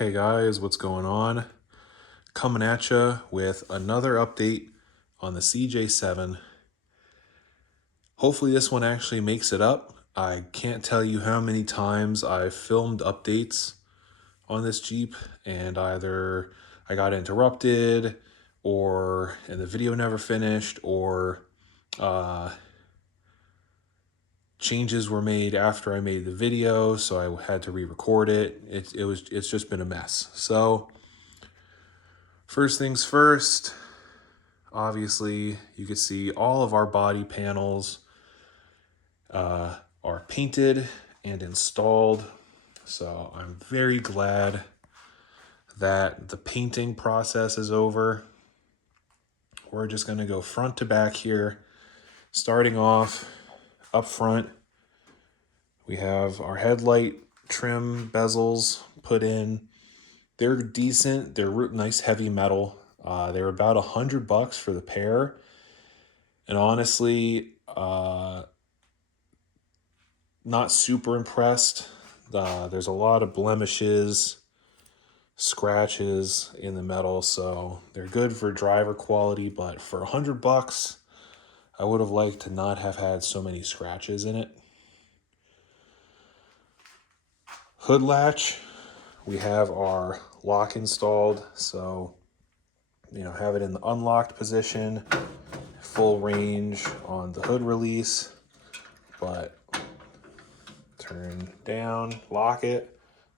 Hey guys, what's going on? Coming at you with another update on the CJ7. Hopefully this one actually makes it up. I can't tell you how many times I've filmed updates on this Jeep and either I got interrupted and the video never finished, or changes were made after I made the video, so I had to re-record it. It's just been a mess. So first things first, obviously you can see all of our body panels are painted and installed. So I'm very glad that the painting process is over. We're just going to go front to back here. Starting off up front, we have our headlight trim bezels put in. They're decent. They're nice heavy metal. They're about $100 for the pair. And honestly, not super impressed. There's a lot of blemishes, scratches in the metal, so they're good for driver quality, but for $100, I would have liked to not have had so many scratches in it. Hood latch, we have our lock installed, so have it in the unlocked position, full range on the hood release, but turn down, lock it,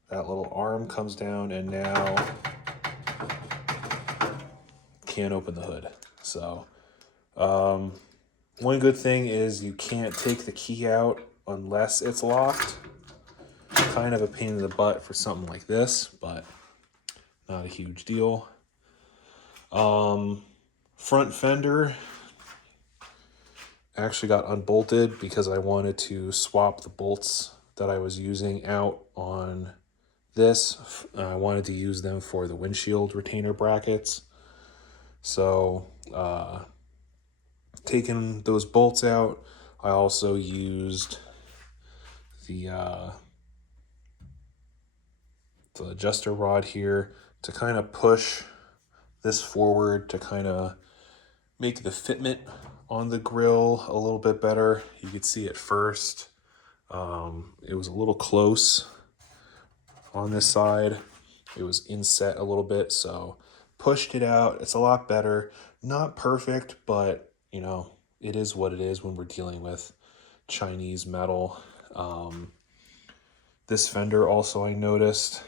that little arm comes down, and now can't open the hood. So one good thing is you can't take the key out unless it's locked. Kind of a pain in the butt for something like this, but not a huge deal. Front fender actually got unbolted because I wanted to swap the bolts that I was using out on this. I wanted to use them for the windshield retainer brackets. So taking those bolts out, I also used the adjuster rod here to kind of push this forward to kind of make the fitment on the grill a little bit better. You could see at first it was a little close on this side. It was inset a little bit, so pushed it out. It's a lot better. Not perfect, but it is what it is when we're dealing with Chinese metal. This fender also, I noticed,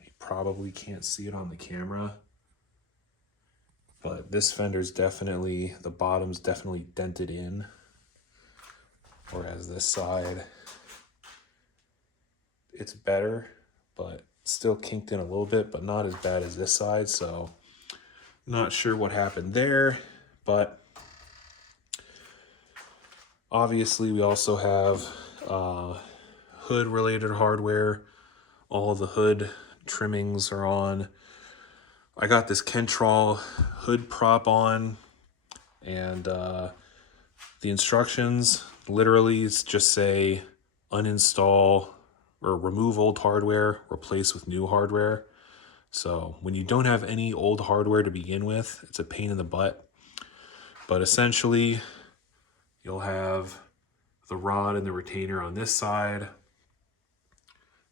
you probably can't see it on the camera, but this fender's definitely, the bottom's definitely dented in, whereas this side, it's better, but still kinked in a little bit, but not as bad as this side. So not sure what happened there, but obviously we also have hood related hardware. All of the hood trimmings are on. I got this Kentrol hood prop on, and the instructions literally just say uninstall or remove old hardware, replace with new hardware. So when you don't have any old hardware to begin with, it's a pain in the butt. But essentially, you'll have the rod and the retainer on this side,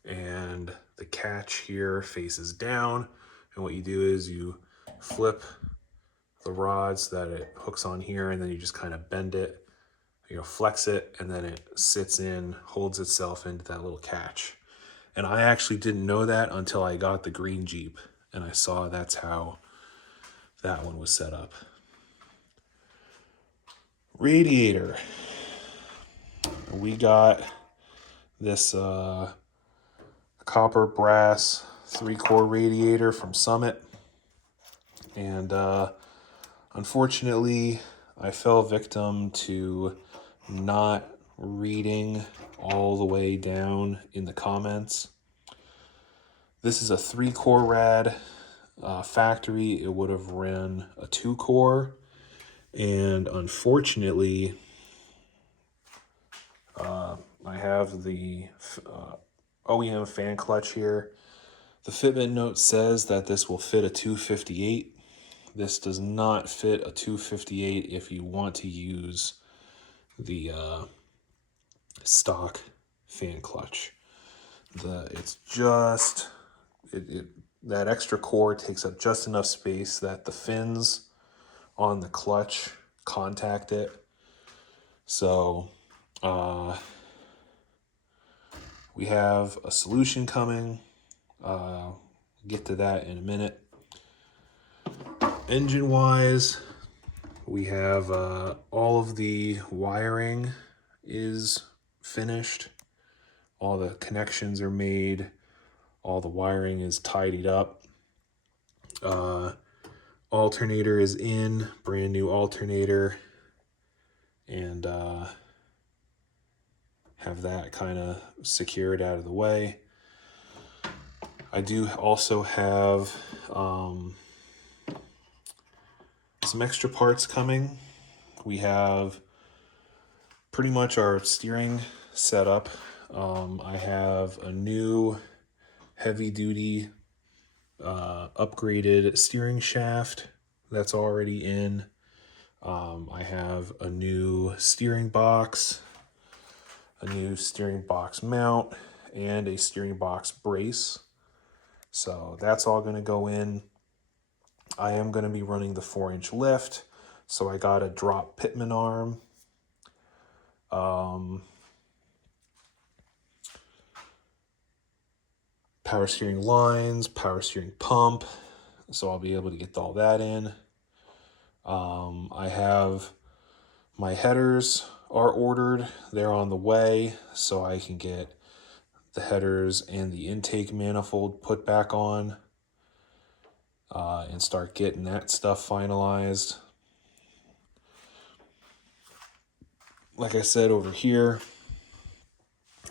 and the catch here faces down. And what you do is you flip the rod so that it hooks on here, and then you just kind of bend it, flex it, and then it sits in, holds itself into that little catch. And I actually didn't know that until I got the green Jeep, and I saw that's how that one was set up. Radiator. We got this copper brass 3-core radiator from Summit, and unfortunately I fell victim to not reading all the way down in the comments. This is a 3-core rad. Factory, it would have ran a 2-core, and unfortunately I have the OEM fan clutch here. The fitment note says that this will fit a 258. This does not fit a 258 if you want to use the stock fan clutch. It's just that extra core takes up just enough space that the fins on the clutch contact it. So we have a solution coming. Get to that in a minute. Engine wise, we have all of the wiring is finished. All the connections are made. All the wiring is tidied up. Alternator is in, brand new alternator. And have that kind of secured out of the way. I do also have some extra parts coming. We have pretty much our steering set up. I have a new heavy-duty upgraded steering shaft that's already in. I have a new steering box, a new steering box mount, and a steering box brace. So that's all going to go in. I am going to be running the 4-inch lift, so I got a drop pitman arm. Power steering lines, power steering pump, so I'll be able to get all that in. I have my headers are ordered. They're on the way, so I can get the headers and the intake manifold put back on and start getting that stuff finalized. Like I said over here,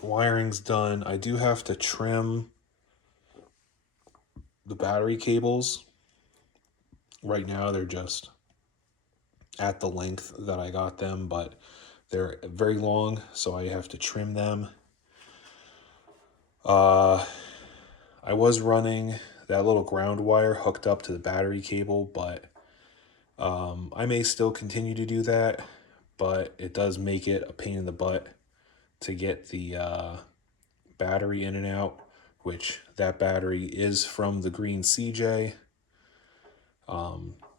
wiring's done. I do have to trim the battery cables. Right now they're just at the length that I got them, but they're very long, so I have to trim them. I was running that little ground wire hooked up to the battery cable, but I may still continue to do that, but it does make it a pain in the butt to get the battery in and out, which that battery is from the green CJ.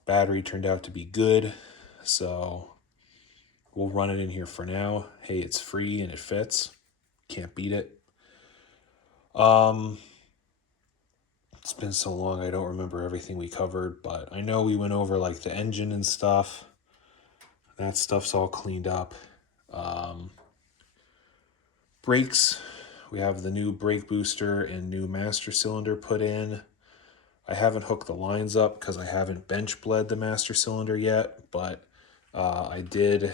Battery turned out to be good, so we'll run it in here for now. Hey, it's free and it fits. Can't beat it. It's been so long I don't remember everything we covered, but I know we went over like the engine and stuff. That stuff's all cleaned up. Brakes, we have the new brake booster and new master cylinder put in. I haven't hooked the lines up because I haven't bench bled the master cylinder yet, but I did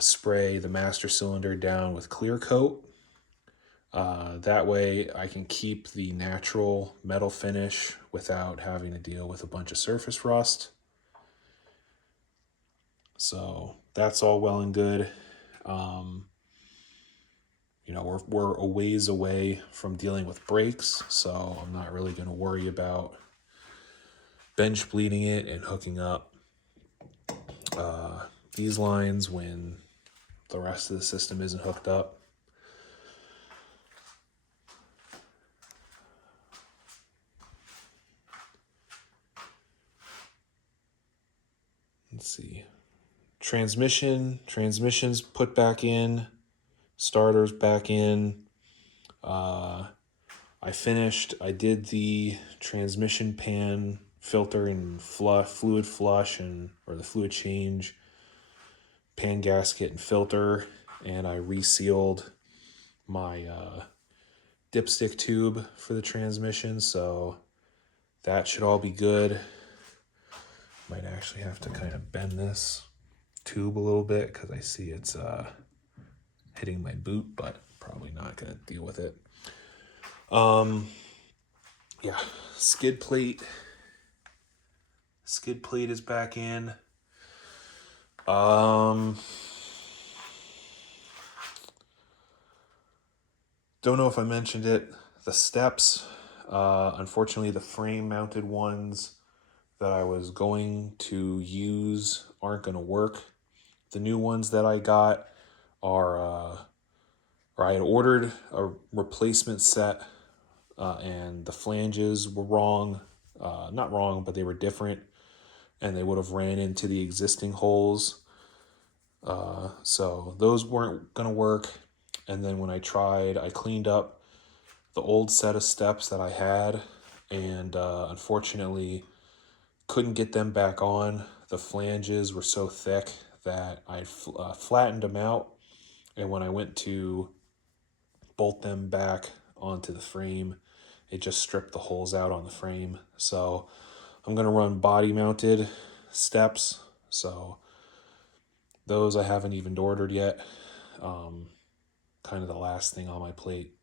spray the master cylinder down with clear coat. That way I can keep the natural metal finish without having to deal with a bunch of surface rust. So that's all well and good. We're a ways away from dealing with brakes, so I'm not really going to worry about bench bleeding it and hooking up these lines when the rest of the system isn't hooked up. Let's see. Transmissions put back in, starters back in. I did the transmission pan filter and fluid flush or the fluid change, pan gasket and filter, and I resealed my dipstick tube for the transmission, so that should all be good. Might actually have to kind of bend this tube a little bit because I see it's hitting my boot, but probably not going to deal with it. Yeah, skid plate is back in. Don't know if I mentioned it. The steps, Unfortunately, the frame mounted ones that I was going to use aren't going to work. The new ones that I got are, or I had ordered a replacement set, and the flanges were wrong. Not wrong, but they were different, and they would have ran into the existing holes. So those weren't going to work. And then when I tried, I cleaned up the old set of steps that I had, and unfortunately couldn't get them back on. The flanges were so thick that I flattened them out, and when I went to bolt them back onto the frame, it just stripped the holes out on the frame. So I'm going to run body mounted steps. So those I haven't even ordered yet. Kind of the last thing on my plate.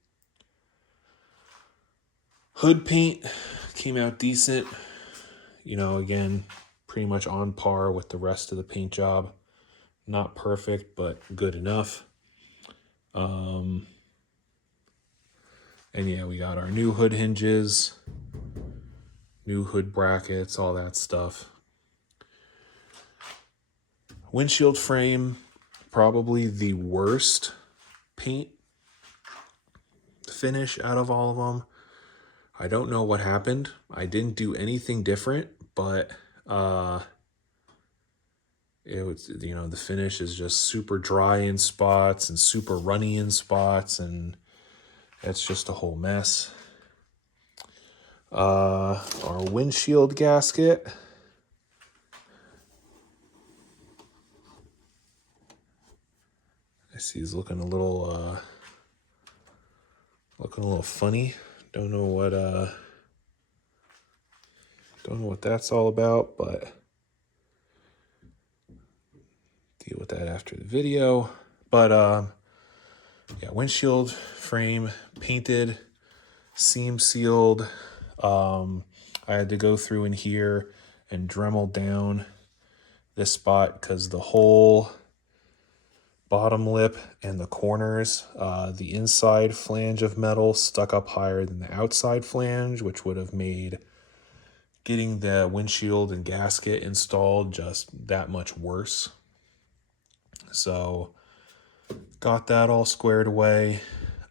Hood paint came out decent. You know, again, pretty much on par with the rest of the paint job. Not perfect, but good enough. And yeah, we got our new hood hinges, new hood brackets, all that stuff. Windshield frame, probably the worst paint finish out of all of them. I don't know what happened. I didn't do anything different, but it was, you know, the finish is just super dry in spots and super runny in spots, and it's just a whole mess. Our windshield gasket. I see he's looking a little funny. Don't know what that's all about, but deal with that after the video. But yeah, windshield frame painted, seam sealed. I had to go through in here and Dremel down this spot because the whole bottom lip and the corners, the inside flange of metal stuck up higher than the outside flange, which would have made getting the windshield and gasket installed just that much worse. So got that all squared away.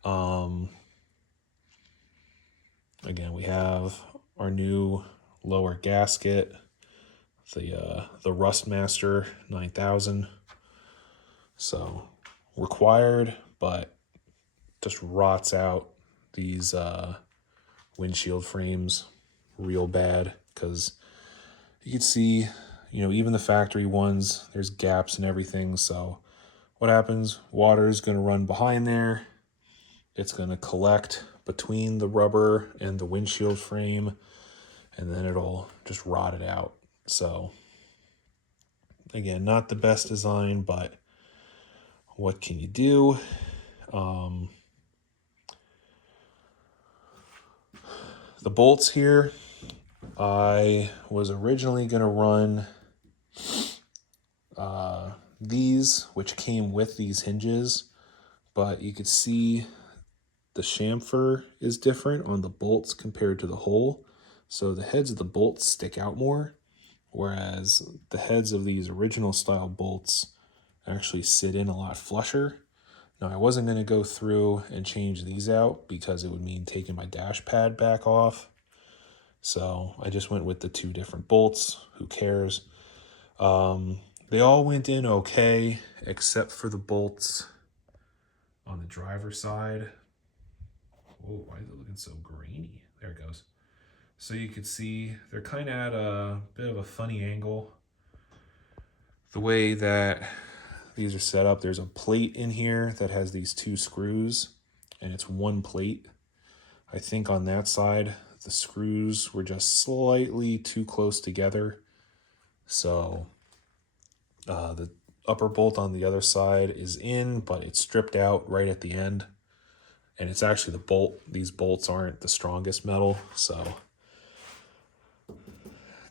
Again, we have our new lower gasket, the Rustmaster 9000. So required, but just rots out these windshield frames real bad, because you can see, you know, even the factory ones, there's gaps and everything. So what happens? Water is going to run behind there. It's going to collect between the rubber and the windshield frame, and then it'll just rot it out. So again, not the best design, but what can you do? The bolts here, I was originally going to run these, which came with these hinges, but you could see the chamfer is different on the bolts compared to the hole. So the heads of the bolts stick out more, whereas the heads of these original style bolts actually sit in a lot flusher. Now, I wasn't going to go through and change these out because it would mean taking my dash pad back off. So I just went with the two different bolts. Who cares? They all went in okay, except for the bolts on the driver's side. Oh, why is it looking so grainy? There it goes. So you could see they're kind of at a bit of a funny angle. The way that these are set up, there's a plate in here that has these two screws, and it's one plate. I think on that side, the screws were just slightly too close together. So the upper bolt on the other side is in, but it's stripped out right at the end. And it's actually the bolt. These bolts aren't the strongest metal, so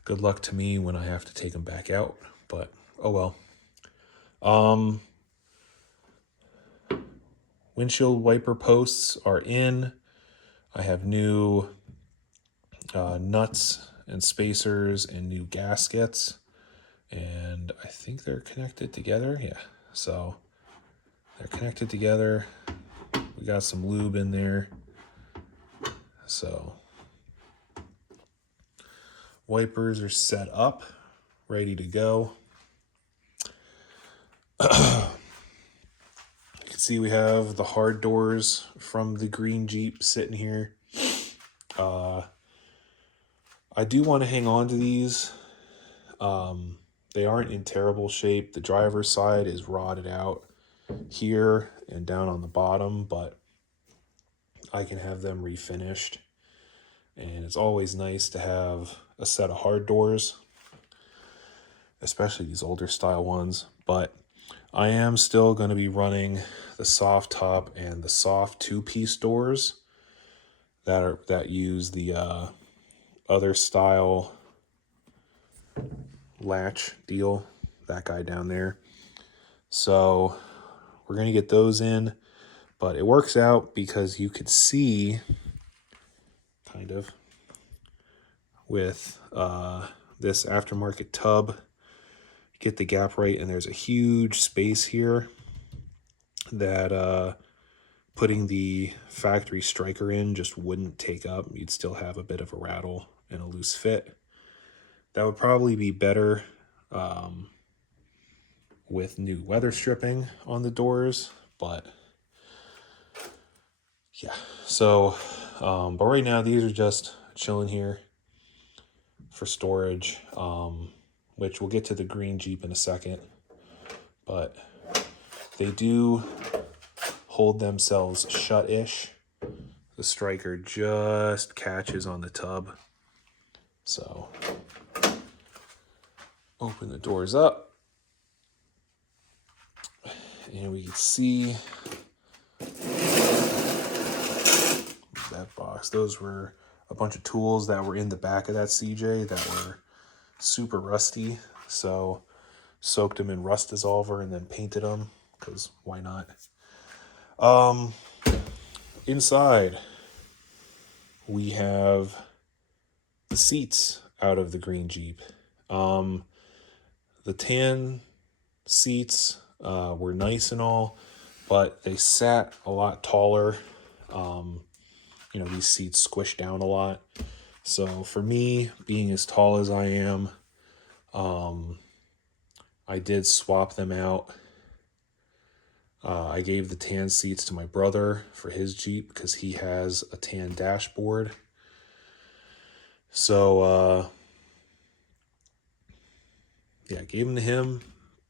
good luck to me when I have to take them back out, but oh well. Windshield wiper posts are in. I have new nuts and spacers and new gaskets. And I think they're connected together. Yeah, so they're connected together. We got some lube in there. So wipers are set up, ready to go. You can see we have the hard doors from the green Jeep sitting here. I do want to hang on to these. They aren't in terrible shape. The driver's side is rotted out here and down on the bottom, but I can have them refinished. And it's always nice to have a set of hard doors, especially these older style ones. But I am still going to be running the soft top and the soft two-piece doors that use the other style latch deal, that guy down there. So we're going to get those in, but it works out because you could see kind of with this aftermarket tub, get the gap right, and there's a huge space here that putting the factory striker in just wouldn't take up. You'd still have a bit of a rattle and a loose fit. That would probably be better with new weather stripping on the doors, but yeah. So, but right now these are just chilling here for storage, which we'll get to the green Jeep in a second, but they do hold themselves shut-ish. The striker just catches on the tub. So open the doors up and we can see that box. Those were a bunch of tools that were in the back of that CJ that were super rusty. So soaked them in rust dissolver and then painted them because why not? Inside we have the seats out of the green Jeep. The tan seats were nice and all, but they sat a lot taller. These seats squish down a lot. So for me, being as tall as I am, I did swap them out. I gave the tan seats to my brother for his Jeep because he has a tan dashboard. So, I gave them to him.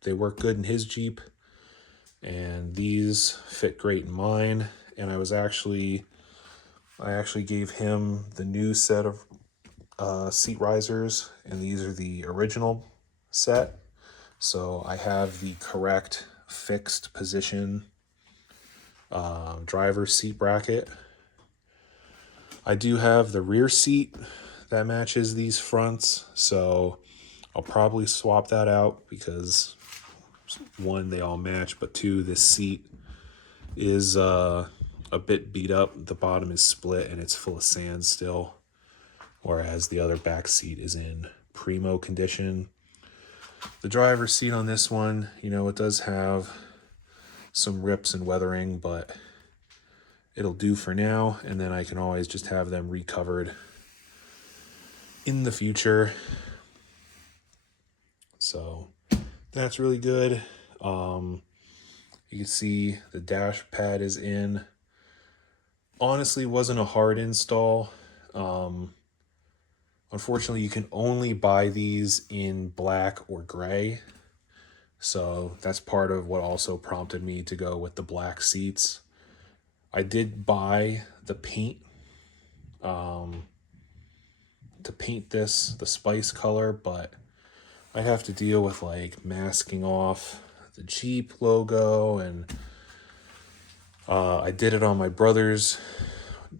They work good in his Jeep. And these fit great in mine. And I actually gave him the new set of seat risers. And these are the original set. So I have the correct fixed position driver's seat bracket. I do have the rear seat that matches these fronts, so I'll probably swap that out because one, they all match, but two, this seat is a bit beat up. The bottom is split and it's full of sand still, whereas the other back seat is in primo condition. The driver's seat on this one, it does have some rips and weathering, but it'll do for now, and then I can always just have them recovered in the future. So that's really good. You can see the dash pad is in. Honestly, wasn't a hard install. Unfortunately, you can only buy these in black or gray. So that's part of what also prompted me to go with the black seats. I did buy the paint to paint this the spice color, but I have to deal with like masking off the Jeep logo, and I did it on my brother's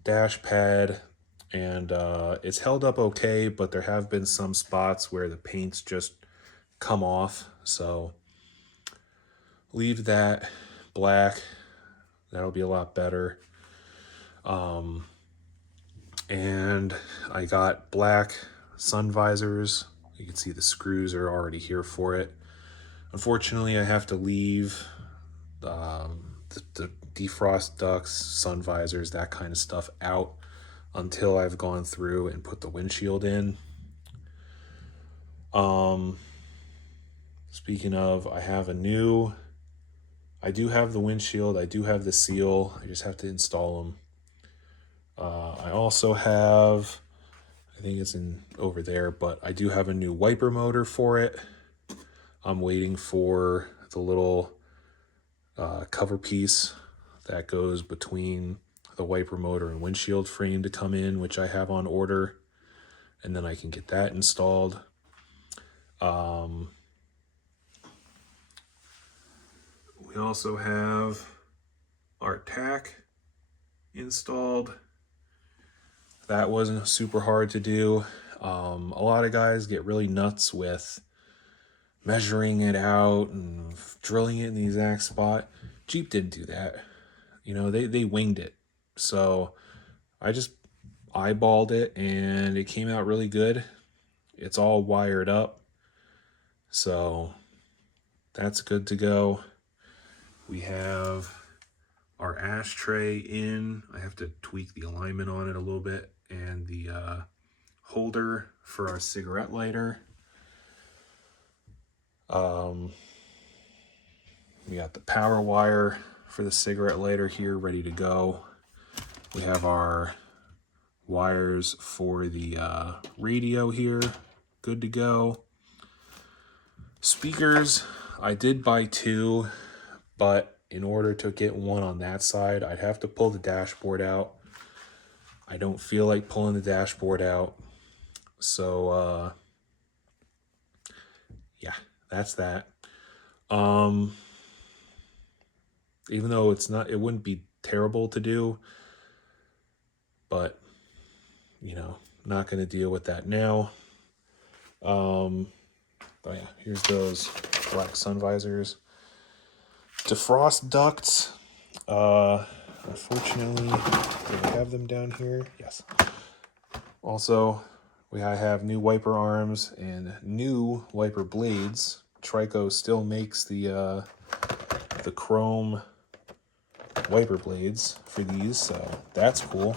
dash pad, and it's held up okay, but there have been some spots where the paint's just come off, so leave that black. That'll be a lot better. And I got black sun visors. You can see the screws are already here for it. Unfortunately, I have to leave the defrost ducts, sun visors, that kind of stuff out until I've gone through and put the windshield in. Speaking of, I do have the windshield, I do have the seal, I just have to install them. I also have, I think it's in over there, but I do have a new wiper motor for it. I'm waiting for the little cover piece that goes between the wiper motor and windshield frame to come in, which I have on order, and then I can get that installed. We also have our tack installed. That wasn't super hard to do. A lot of guys get really nuts with measuring it out and drilling it in the exact spot. Jeep didn't do that. You know, they winged it. So I just eyeballed it and it came out really good. It's all wired up. So that's good to go. We have our ashtray in. I have to tweak the alignment on it a little bit, and the holder for our cigarette lighter. We got the power wire for the cigarette lighter here ready to go. We have our wires for the radio here good to go. Speakers, I did buy 2, but in order to get one on that side, I'd have to pull the dashboard out. I don't feel like pulling the dashboard out. So, yeah, that's that. Even though it wouldn't be terrible to do, but, you know, not going to deal with that now. But yeah, here's those black sun visors. Defrost ducts. Unfortunately, do I have them down here? Yes. Also, I have new wiper arms and new wiper blades. Trico still makes the chrome wiper blades for these, so that's cool.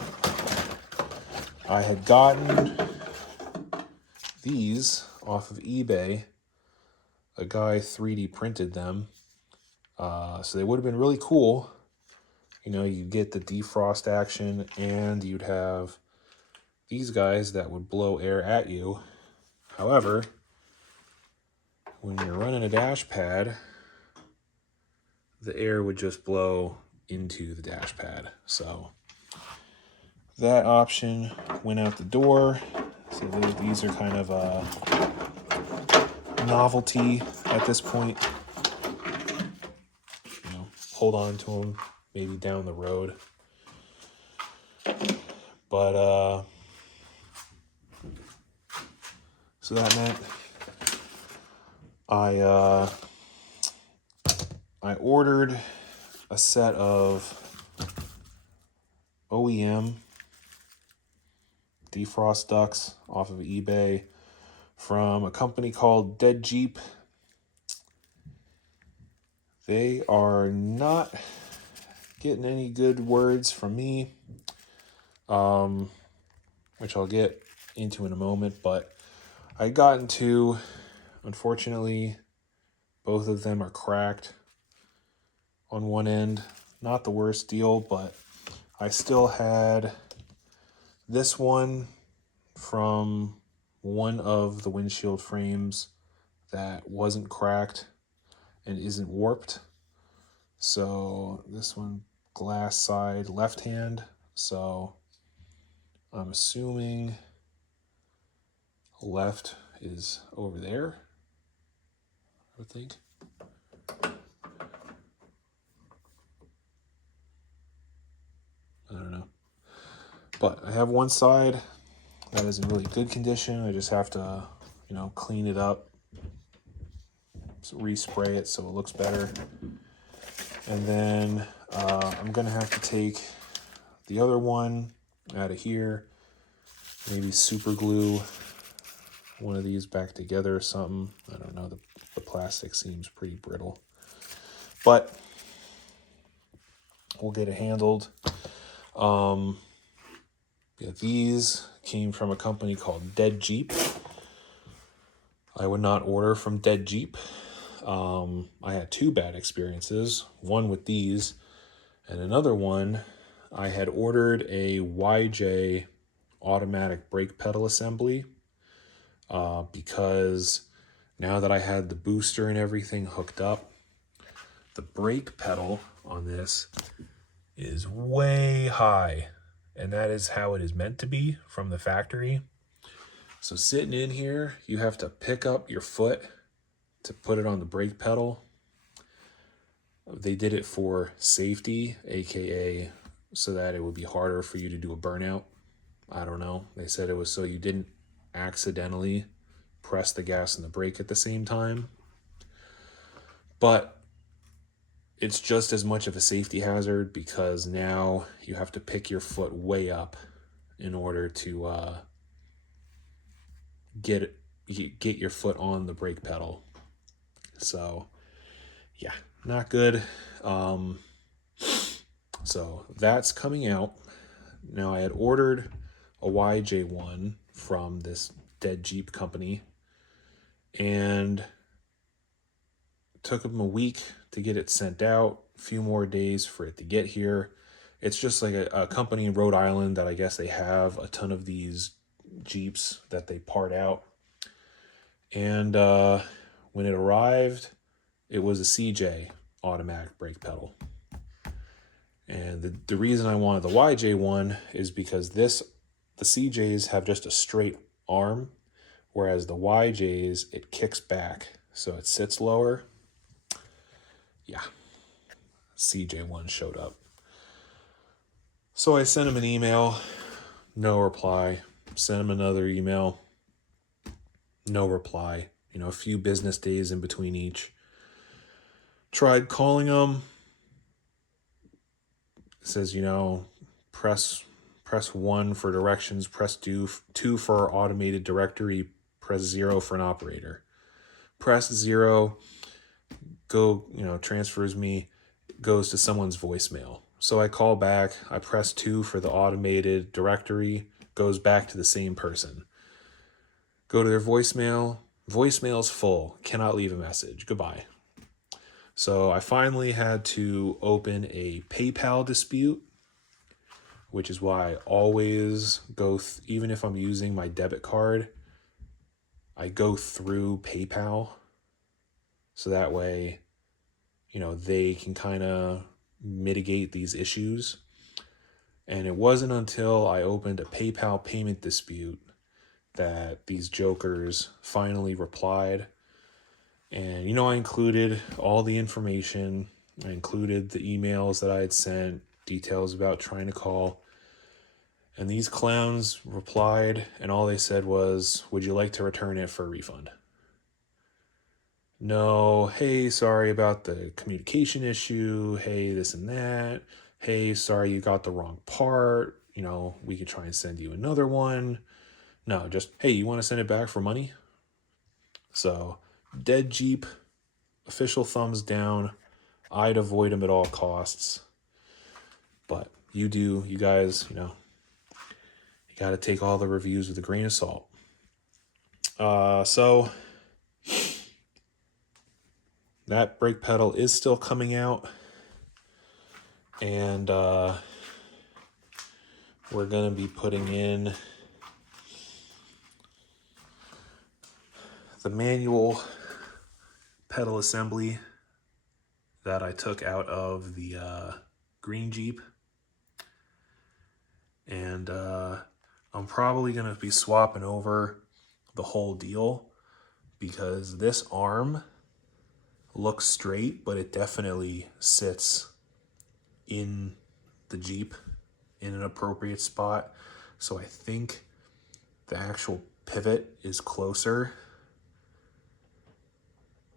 I had gotten these off of eBay. A guy 3D printed them. So they would have been really cool. You know, you get the defrost action, and you'd have these guys that would blow air at you. However, when you're running a dash pad, the air would just blow into the dash pad. So that option went out the door. So these are kind of a novelty at this point. You know, hold on to them maybe down the road. But so that meant I ordered a set of OEM defrost ducts off of eBay from a company called Dead Jeep. They are not getting any good words from me, which I'll get into in a moment, but I got into, unfortunately, both of them are cracked on one end. Not the worst deal, but I still had this one from one of the windshield frames that wasn't cracked and isn't warped. So this one, glass side left hand. So I'm assuming left is over there, I would think. I don't know. But I have one side that is in really good condition. I just have to, you know, clean it up, respray it so it looks better. And then I'm going to have to take the other one out of here maybe super glue one of these back together or something. I don't know. The plastic seems pretty brittle, but we'll get it handled. Yeah, these came from a company called Dead Jeep. I would not order from Dead Jeep. I had two bad experiences. One with these, and another one, I had ordered a YJ automatic brake pedal assembly because now that I had the booster and everything hooked up, the brake pedal on this is way high, and that is how it is meant to be from the factory. So sitting in here, you have to pick up your foot to put it on the brake pedal. They did it for safety, aka so that it would be harder for you to do a burnout. I don't know. They said it was so you didn't accidentally press the gas and the brake at the same time. But it's just as much of a safety hazard because now you have to pick your foot way up in order to get your foot on the brake pedal. So yeah, not good. So that's coming out. Now I had ordered a YJ1 from this Dead Jeep company, and it took them a week to get it sent out, a few more days for it to get here. It's just like a company in Rhode Island that I guess they have a ton of these Jeeps that they part out. And when it arrived, it was a CJ automatic brake pedal. And the reason I wanted the YJ one is because the CJs have just a straight arm, whereas the YJs, it kicks back, so it sits lower. Yeah, CJ1 showed up. So I sent him an email, no reply. Sent him another email, no reply. A few business days in between each. Tried calling him. It says, press 1 for directions, press 2 for automated directory, press 0 for an operator. Press 0, transfers me, goes to someone's voicemail. So I call back, I press 2 for the automated directory, goes back to the same person. Go to their voicemail's full, cannot leave a message, goodbye. So I finally had to open a PayPal dispute, which is why I always go, even if I'm using my debit card, I go through PayPal. So that way, they can kind of mitigate these issues. And it wasn't until I opened a PayPal payment dispute that these jokers finally replied. And, I included all the information. I included the emails that I had sent, details about trying to call. And these clowns replied, and all they said was, "Would you like to return it for a refund?" No, hey, sorry about the communication issue. Hey, this and that. Hey, sorry you got the wrong part. We could try and send you another one. No, just, hey, you want to send it back for money? So, Dead Jeep, official thumbs down. I'd avoid them at all costs. But you guys, you got to take all the reviews with a grain of salt. So that brake pedal is still coming out, and we're going to be putting in the manual pedal assembly that I took out of the green Jeep. And I'm probably going to be swapping over the whole deal because this arm looks straight, but it definitely sits in the Jeep in an appropriate spot. So I think the actual pivot is closer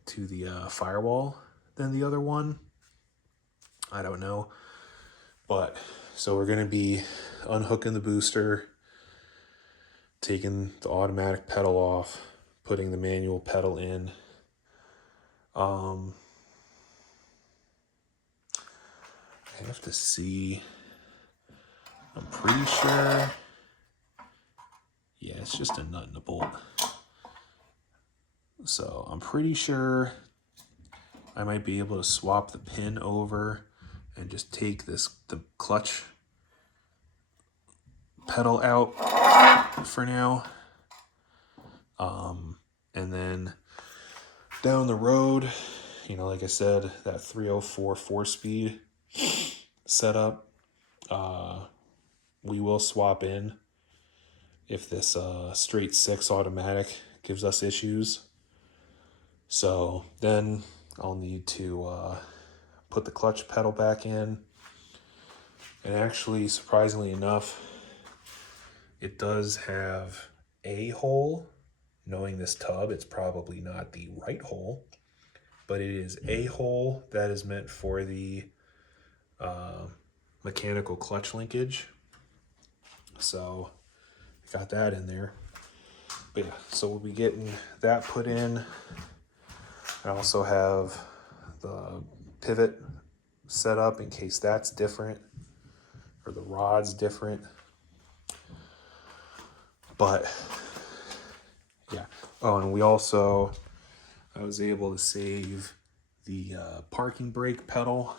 to the firewall than the other one. I don't know. But so we're going to be unhooking the booster, taking the automatic pedal off, putting the manual pedal in. I have to see. I'm pretty sure. Yeah, it's just a nut and a bolt. So I'm pretty sure I might be able to swap the pin over and just take the clutch pedal out for now. And then down the road, you know, like I said, that 304 4-speed setup, we will swap in if this straight 6 automatic gives us issues. So then I'll need to put the clutch pedal back in. And actually, surprisingly enough, it does have a hole. Knowing this tub, it's probably not the right hole, but it is a hole that is meant for the mechanical clutch linkage. So got that in there. But yeah, so we'll be getting that put in. I also have the pivot set up in case that's different or the rod's different. But yeah. Oh, and I was able to save the parking brake pedal.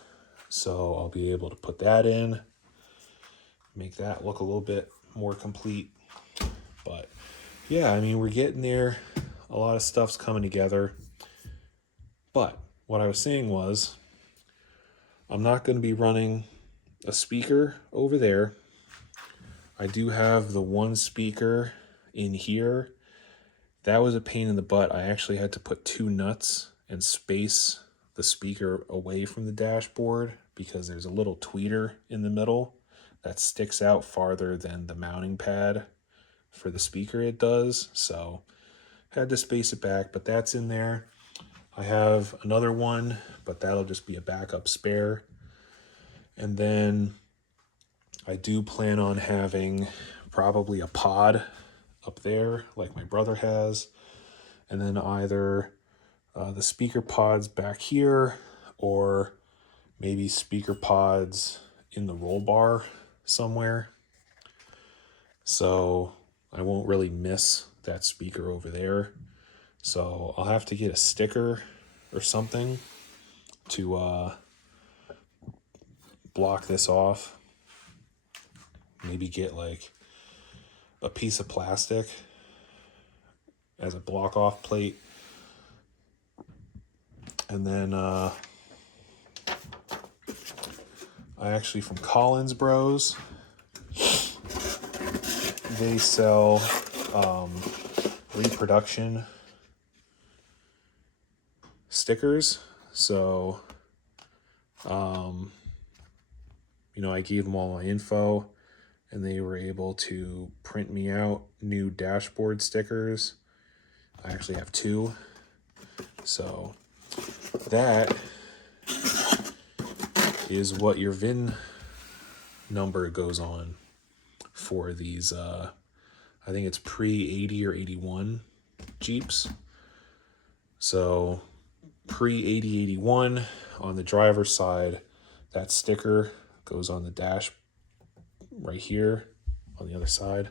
So I'll be able to put that in, make that look a little bit more complete. But yeah, I mean, we're getting there. A lot of stuff's coming together. But what I was saying was, I'm not going to be running a speaker over there. I do have the one speaker in here. That was a pain in the butt. I actually had to put 2 nuts and space the speaker away from the dashboard because there's a little tweeter in the middle that sticks out farther than the mounting pad for the speaker it does. So had to space it back, but that's in there. I have another one, but that'll just be a backup spare. And then I do plan on having probably a pod up there like my brother has. And then either the speaker pods back here or maybe speaker pods in the roll bar somewhere. So I won't really miss that speaker over there. So I'll have to get a sticker or something to block this off. Maybe get like a piece of plastic as a block off plate. And then I actually, from Collins Bros, they sell reproduction stickers. So you know, I gave them all my info and they were able to print me out new dashboard stickers. I actually have 2. So that is what your VIN number goes on for these, I think it's pre-80 or 81 Jeeps. So pre-80, 81 on the driver's side, that sticker goes on the dash right here on the other side.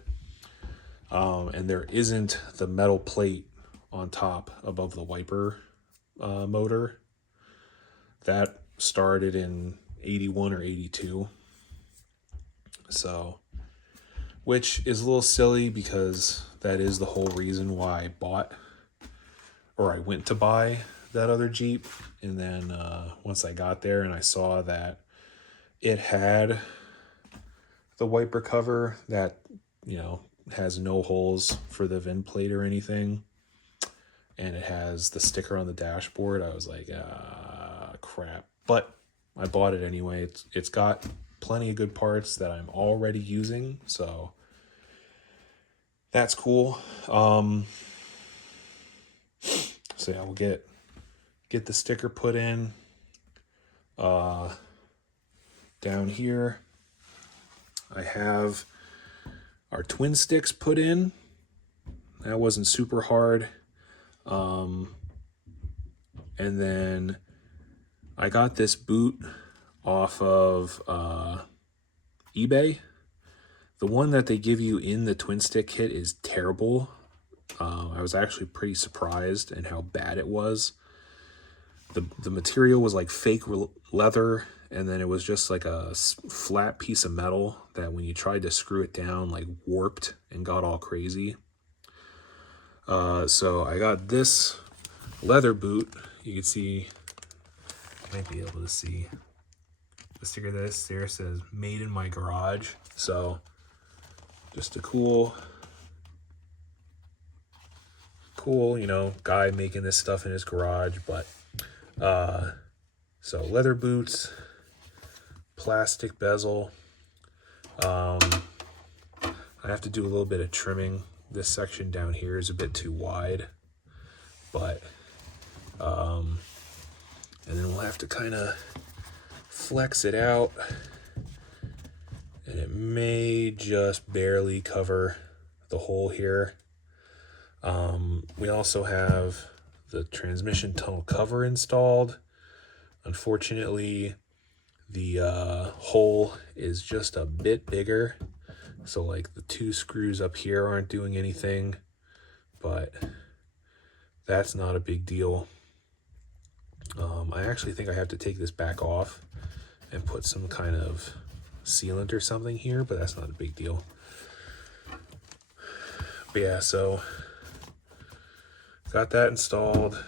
And there isn't the metal plate on top above the wiper motor. That started in 81 or 82. So, which is a little silly because that is the whole reason why I went to buy that other Jeep. And then once I got there and I saw that it had the wiper cover that, you know, has no holes for the VIN plate or anything, and it has the sticker on the dashboard, I was like, crap. But I bought it anyway. It's got plenty of good parts that I'm already using, so that's cool. So yeah, we'll get the sticker put in. Down here, I have our twin sticks put in. That wasn't super hard. And then I got this boot off of eBay. The one that they give you in the twin stick kit is terrible. I was actually pretty surprised in how bad it was. The material was like fake leather, and then it was just like a flat piece of metal that when you tried to screw it down, like warped and got all crazy. So I got this leather boot. You can see, you might be able to see the sticker that there says "Made in my garage." So just a cool, you know, guy making this stuff in his garage. But so leather boots, plastic bezel. I have to do a little bit of trimming. This section down here is a bit too wide, but and then we'll have to kind of flex it out, and it may just barely cover the hole here. We also have the transmission tunnel cover installed. Unfortunately, the hole is just a bit bigger, so like the two screws up here aren't doing anything, but that's not a big deal. I actually think I have to take this back off and put some kind of sealant or something here, but that's not a big deal. But yeah, so got that installed.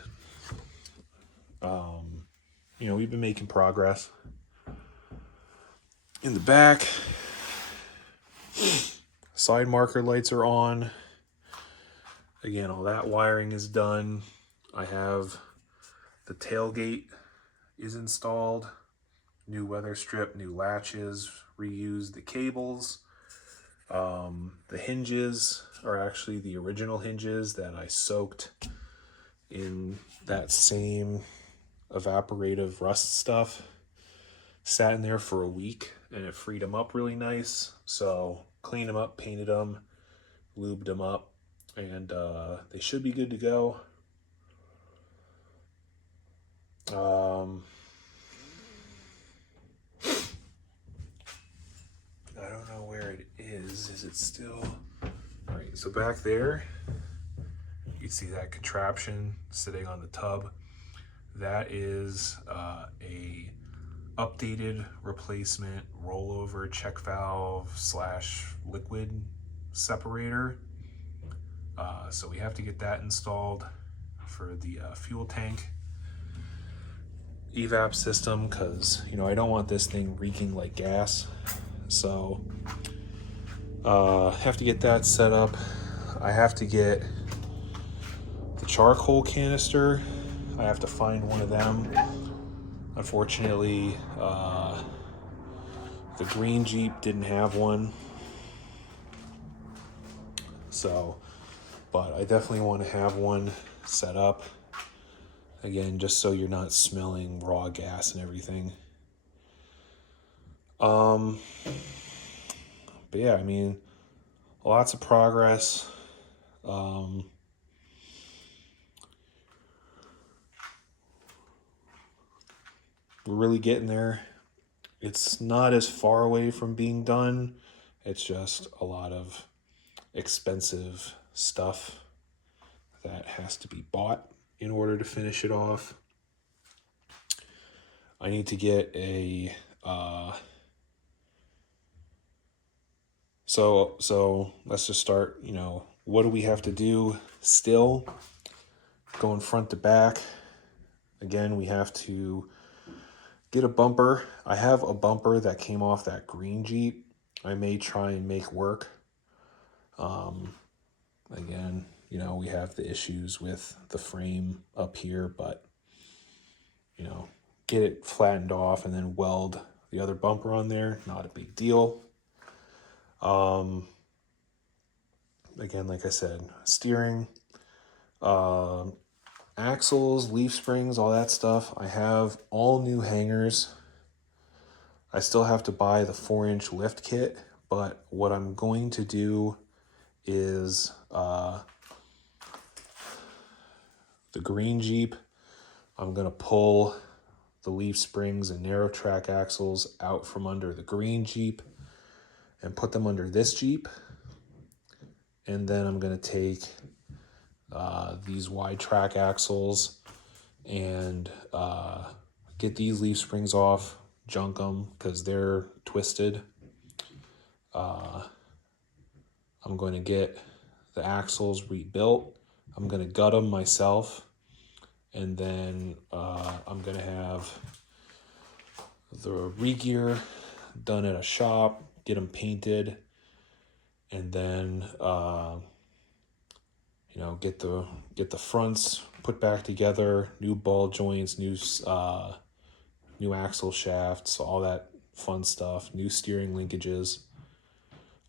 You know, we've been making progress. In the back, side marker lights are on. Again, all that wiring is done. I have the tailgate is installed. New weather strip, new latches, reused the cables. The hinges are actually the original hinges that I soaked in that same evaporative rust stuff. Sat in there for a week and it freed them up really nice. So cleaned them up, painted them, lubed them up, and they should be good to go. I don't know where it is. Is it still? All right, so back there, you see that contraption sitting on the tub. That is a updated replacement rollover check valve / liquid separator. So we have to get that installed for the fuel tank evap system, because you know I don't want this thing reeking like gas. So have to get that set up. I have to get the charcoal canister. I have to find one of them. Unfortunately, the green Jeep didn't have one. So, but I definitely want to have one set up. Again, just so you're not smelling raw gas and everything. But yeah, I mean, lots of progress. We're really getting there. It's not as far away from being done. It's just a lot of expensive stuff that has to be bought in order to finish it off. I need to get a so let's just start. You know, what do we have to do still? Going front to back. Again, we have to get a bumper. I have a bumper that came off that green Jeep. I may try and make work. Again, you know, we have the issues with the frame up here, but you know, get it flattened off and then weld the other bumper on there. Not a big deal. Again, like I said, steering, axles, leaf springs, all that stuff. I have all new hangers. I still have to buy the 4-inch lift kit, but what I'm going to do is the green Jeep, I'm going to pull the leaf springs and narrow track axles out from under the green Jeep and put them under this Jeep. And then I'm going to take these wide track axles and get these leaf springs off, junk them because they're twisted. I'm going to get the axles rebuilt. I'm going to gut them myself. And then I'm going to have the re-gear done at a shop, get them painted, and then get the fronts put back together, new ball joints, new axle shafts, all that fun stuff, new steering linkages.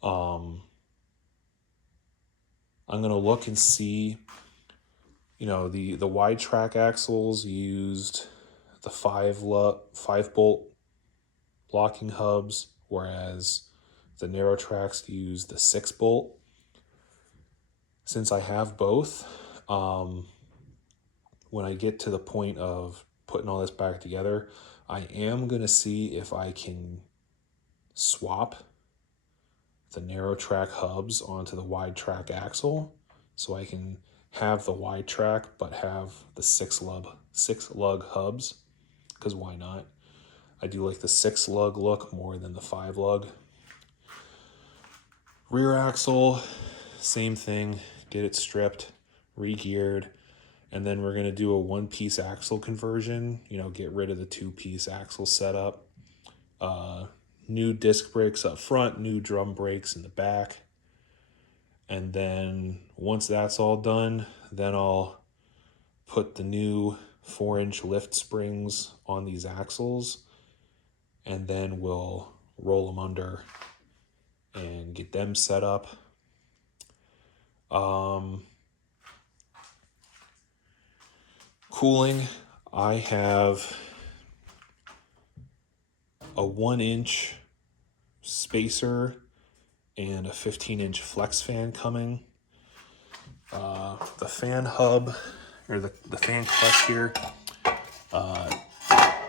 I'm going to look and see, the wide track axles used the 5-bolt locking hubs, whereas the narrow tracks use the 6-bolt. Since I have both, when I get to the point of putting all this back together, I am going to see if I can swap the narrow track hubs onto the wide track axle, so I can have the wide track but have the six lug hubs, because why not? I do like the 6 lug look more than the 5 lug. Rear axle, same thing, get it stripped, re-geared, and then we're going to do a 1-piece axle conversion, get rid of the 2-piece axle setup. New disc brakes up front, new drum brakes in the back. And then once that's all done, then I'll put the new 4-inch lift springs on these axles, and then we'll roll them under and get them set up. Cooling, I have a 1-inch spacer and a 15-inch flex fan coming. The fan hub, or the fan clutch here,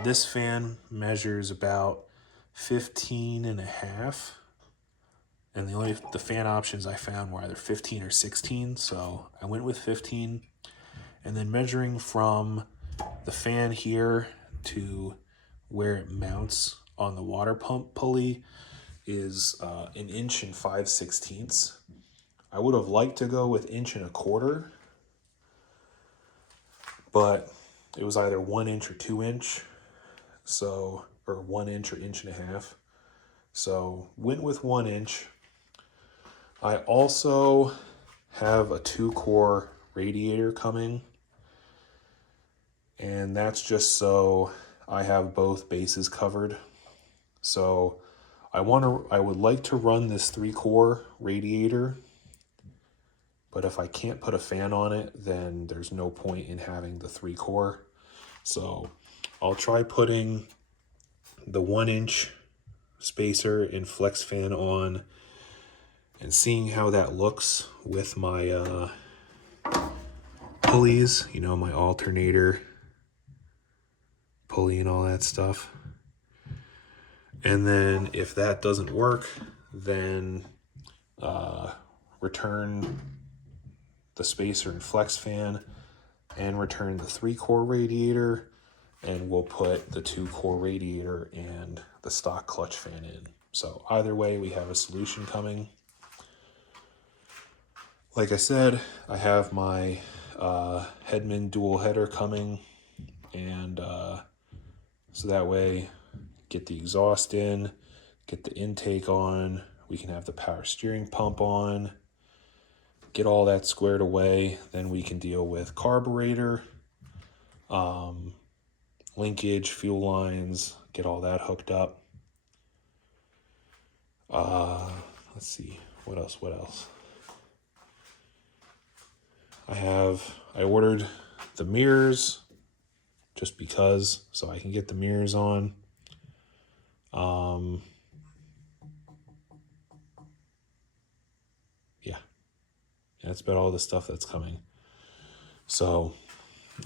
this fan measures about 15 and a half, and the fan options I found were either 15 or 16, so I went with 15. And then measuring from the fan here to where it mounts on the water pump pulley is 1 inch and 5/16. I would have liked to go with 1 1/4 inch, but it was either 1 inch or 2 inch, or 1 inch or 1.5 inches. So went with 1 inch. I also have a 2-core radiator coming, and that's just so I have both bases covered. So I would like to run this 3-core radiator, but if I can't put a fan on it, then there's no point in having the 3-core. So I'll try putting the 1-inch spacer and flex fan on and seeing how that looks with my pulleys, my alternator pulley and all that stuff. And then if that doesn't work, then return the spacer and flex fan and return the 3-core radiator, and we'll put the 2-core radiator and the stock clutch fan in. So either way, we have a solution coming. Like I said, I have my Hedman dual header coming, and so that way, get the exhaust in, get the intake on, we can have the power steering pump on, get all that squared away, then we can deal with carburetor, linkage, fuel lines, get all that hooked up. Let's see, what else? I ordered the mirrors just because, so I can get the mirrors on. Yeah, that's about all the stuff that's coming. So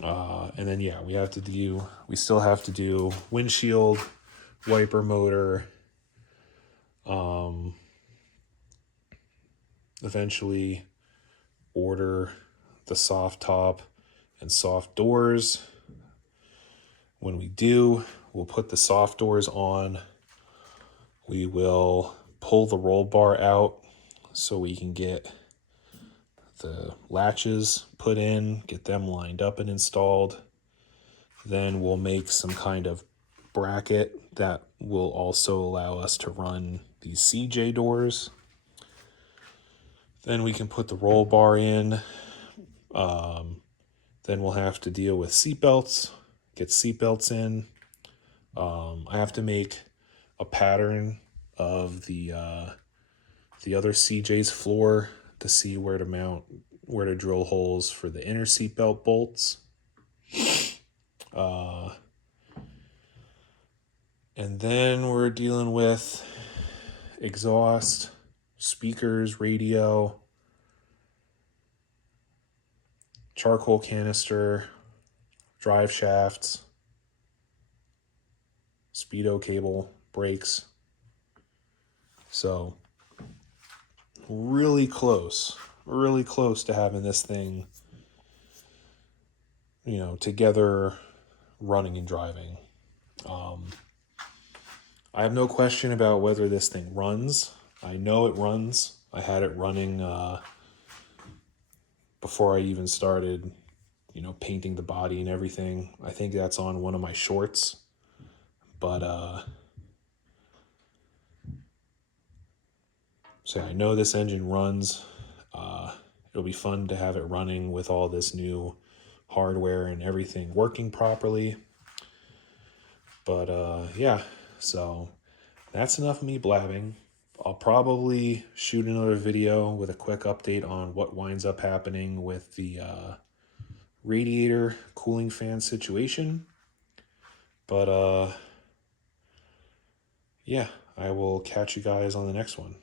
And then, yeah, we still have to do windshield, wiper motor, eventually order the soft top and soft doors. When we do, we'll put the soft doors on. We will pull the roll bar out so we can get the latches put in, get them lined up and installed. Then we'll make some kind of bracket that will also allow us to run these CJ doors. Then we can put the roll bar in. Then we'll have to deal with seatbelts, get seatbelts in. I have to make a pattern of the other CJ's floor to see where to drill holes for the inner seatbelt bolts. And then we're dealing with exhaust, speakers, radio, charcoal canister, drive shafts, speedo cable, brakes. So really close to having this thing, together, running and driving. I have no question about whether this thing runs. I know it runs. I had it running before I even started, painting the body and everything. I think that's on one of my shorts. But so I know this engine runs. It'll be fun to have it running with all this new hardware and everything working properly. But yeah, so that's enough of me blabbing. I'll probably shoot another video with a quick update on what winds up happening with the radiator cooling fan situation. But yeah, I will catch you guys on the next one.